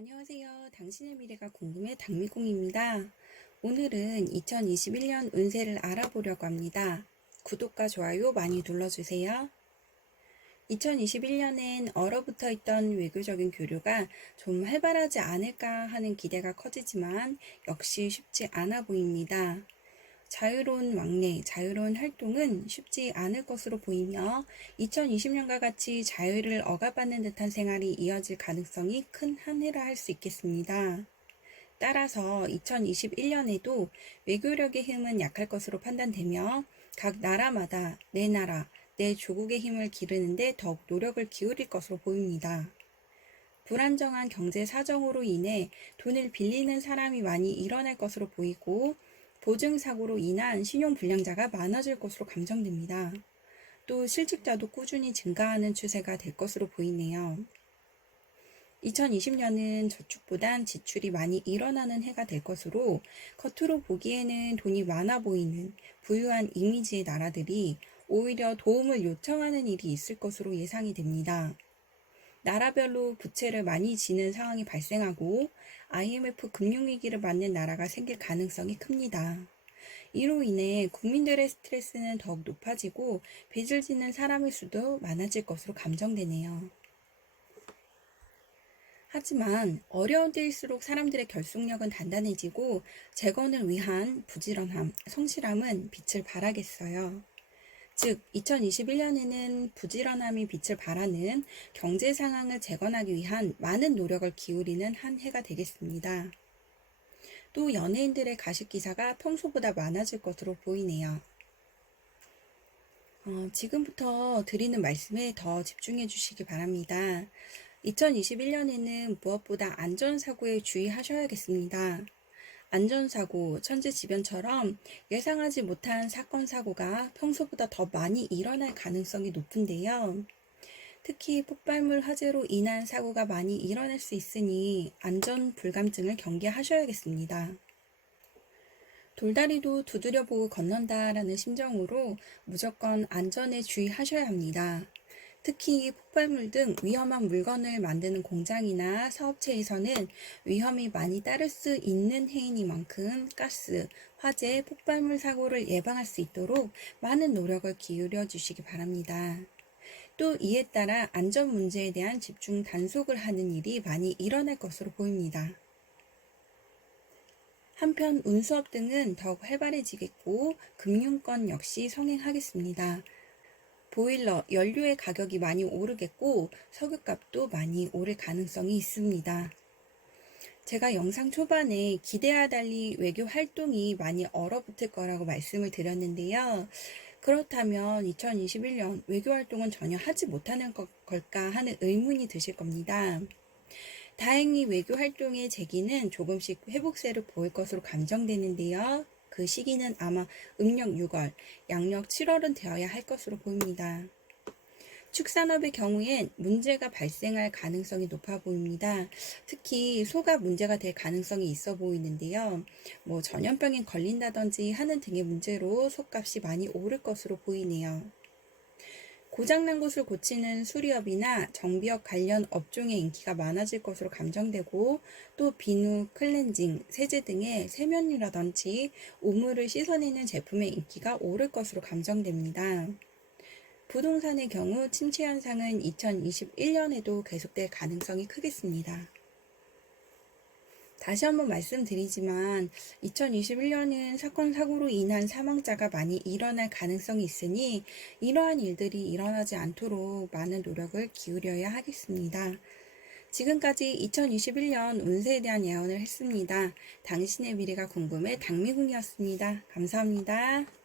안녕하세요. 당신의 미래가 궁금해 당미공입니다. 오늘은 2021년 운세를 알아보려고 합니다. 구독과 좋아요 많이 눌러주세요. 2021년엔 얼어붙어 있던 외교적인 교류가 좀 활발하지 않을까 하는 기대가 커지지만 역시 쉽지 않아 보입니다. 자유로운 왕래, 자유로운 활동은 쉽지 않을 것으로 보이며 2020년과 같이 자유를 억압받는 듯한 생활이 이어질 가능성이 큰 한 해라 할 수 있겠습니다. 따라서 2021년에도 외교력의 힘은 약할 것으로 판단되며 각 나라마다 내 나라, 내 조국의 힘을 기르는데 더욱 노력을 기울일 것으로 보입니다. 불안정한 경제 사정으로 인해 돈을 빌리는 사람이 많이 일어날 것으로 보이고 보증사고로 인한 신용불량자가 많아질 것으로 감정됩니다. 또 실직자도 꾸준히 증가하는 추세가 될 것으로 보이네요. 2020년은 저축보단 지출이 많이 일어나는 해가 될 것으로 겉으로 보기에는 돈이 많아 보이는 부유한 이미지의 나라들이 오히려 도움을 요청하는 일이 있을 것으로 예상이 됩니다. 나라별로 부채를 많이 지는 상황이 발생하고 IMF 금융위기를 맞는 나라가 생길 가능성이 큽니다. 이로 인해 국민들의 스트레스는 더욱 높아지고 빚을 지는 사람의 수도 많아질 것으로 감정되네요. 하지만 어려운 때일수록 사람들의 결속력은 단단해지고 재건을 위한 부지런함, 성실함은 빛을 발하겠어요. 즉 2021년에는 부지런함이 빛을 발하는 경제 상황을 재건하기 위한 많은 노력을 기울이는 한 해가 되겠습니다. 또 연예인들의 가십 기사가 평소보다 많아질 것으로 보이네요. 지금부터 드리는 말씀에 더 집중해 주시기 바랍니다. 2021년에는 무엇보다 안전사고에 주의하셔야겠습니다. 안전사고, 천재지변처럼 예상하지 못한 사건, 사고가 평소보다 더 많이 일어날 가능성이 높은데요. 특히 폭발물 화재로 인한 사고가 많이 일어날 수 있으니 안전 불감증을 경계하셔야겠습니다. 돌다리도 두드려보고 건넌다라는 심정으로 무조건 안전에 주의하셔야 합니다. 특히 폭발물 등 위험한 물건을 만드는 공장이나 사업체에서는 위험이 많이 따를 수 있는 해이니만큼 가스, 화재, 폭발물 사고를 예방할 수 있도록 많은 노력을 기울여 주시기 바랍니다. 또 이에 따라 안전 문제에 대한 집중 단속을 하는 일이 많이 일어날 것으로 보입니다. 한편 운수업 등은 더욱 활발해지겠고 금융권 역시 성행하겠습니다. 보일러, 연료의 가격이 많이 오르겠고 석유값도 많이 오를 가능성이 있습니다. 제가 영상 초반에 기대와 달리 외교 활동이 많이 얼어붙을 거라고 말씀을 드렸는데요. 그렇다면 2021년 외교 활동은 전혀 하지 못하는 걸까 하는 의문이 드실 겁니다. 다행히 외교 활동의 재기는 조금씩 회복세를 보일 것으로 감정되는데요. 그 시기는 아마 음력 6월, 양력 7월은 되어야 할 것으로 보입니다. 축산업의 경우엔 문제가 발생할 가능성이 높아 보입니다. 특히 소가 문제가 될 가능성이 있어 보이는데요. 전염병에 걸린다든지 하는 등의 문제로 소값이 많이 오를 것으로 보이네요. 고장난 곳을 고치는 수리업이나 정비업 관련 업종의 인기가 많아질 것으로 감정되고 또 비누, 클렌징, 세제 등의 세면이라든지 오물을 씻어내는 제품의 인기가 오를 것으로 감정됩니다. 부동산의 경우 침체 현상은 2021년에도 계속될 가능성이 크겠습니다. 다시 한번 말씀드리지만 2021년은 사건 사고로 인한 사망자가 많이 일어날 가능성이 있으니 이러한 일들이 일어나지 않도록 많은 노력을 기울여야 하겠습니다. 지금까지 2021년 운세에 대한 예언을 했습니다. 당신의 미래가 궁금해 당미궁이었습니다. 감사합니다.